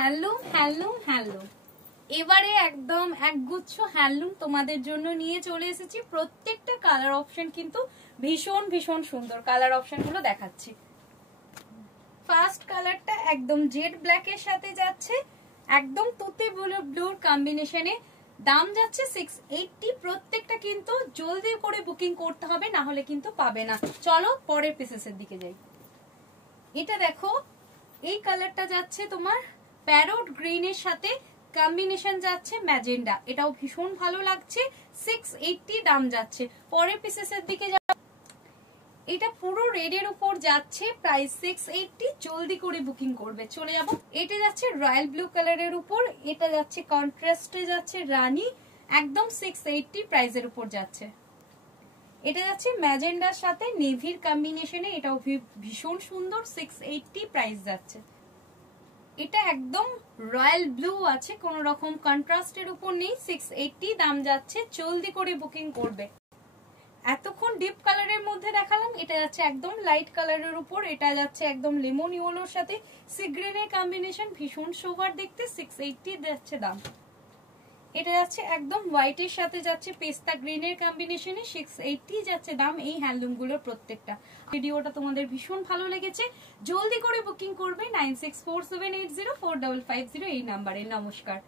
Handloom handloom handloom. এবারে একদম একগুচ্ছ হ্যান্ডলুম তোমাদের জন্য নিয়ে চলে এসেছি। প্রত্যেকটা কালার অপশন কিন্তু ভীষণ ভীষণ সুন্দর। কালার অপশন গুলো দেখাচ্ছি। ফার্স্ট কালারটা একদম জেড ব্ল্যাক এর সাথে যাচ্ছে, একদম তুতে ব্লুর কম্বিনেশনে। দাম যাচ্ছে 680। প্রত্যেকটা কিন্তু জলদি করে বুকিং করতে হবে, না হলে কিন্তু পাবে না। চলো পরের পিসেসের দিকে যাই। এটা দেখো, এই কালারটা যাচ্ছে তোমার প্যারোট গ্রিন এর সাথে কম্বিনেশন যাচ্ছে ম্যাজেন্ডা। এটাও ভীষণ ভালো লাগছে। 680 দাম যাচ্ছে। পরের পিসেসের দিকে এটা পুরো রেড এর উপর যাচ্ছে, প্রাইস 680। জলদি করে বুকিং করবে। চলে যাব। এটা যাচ্ছে রয়্যাল ব্লু কালারের উপর, এটা যাচ্ছে কন্ট্রাস্টে যাচ্ছে রানী, একদম 680 প্রাইসের উপর যাচ্ছে। এটা যাচ্ছে ম্যাজেন্ডার সাথে নেভির কম্বিনেশনে, এটাও ভীষণ সুন্দর। 680 প্রাইস যাচ্ছে। এটা একদম রয়্যাল ব্লু আছে, কোন রকম কন্ট্রাস্টের উপর নেই। 680 দাম যাচ্ছে। জলদি করে বুকিং করবে। এতক্ষণ ডিপ কালারের মধ্যে দেখালাম, এটা যাচ্ছে একদম লাইট কালারের উপর, এটা যাচ্ছে একদম লেমন ইয়েলোর সাথে সি গ্রিনের কম্বিনেশন, ভীষণ সোবার দেখতে। 680 যাচ্ছে দাম। এটা যাচ্ছে একদম হোয়াইটের সাথে যাচ্ছে পেস্তা গ্রিনের কম্বিনেশনে, 680 যাচ্ছে দাম। এই হ্যান্ডলুম গুলোর প্রত্যেকটা। ভিডিওটা তোমাদের ভীষণ ভালো লেগেছে, জলদি করে বুকিং করবে 9647804550 এই নাম্বারে। নমস্কার।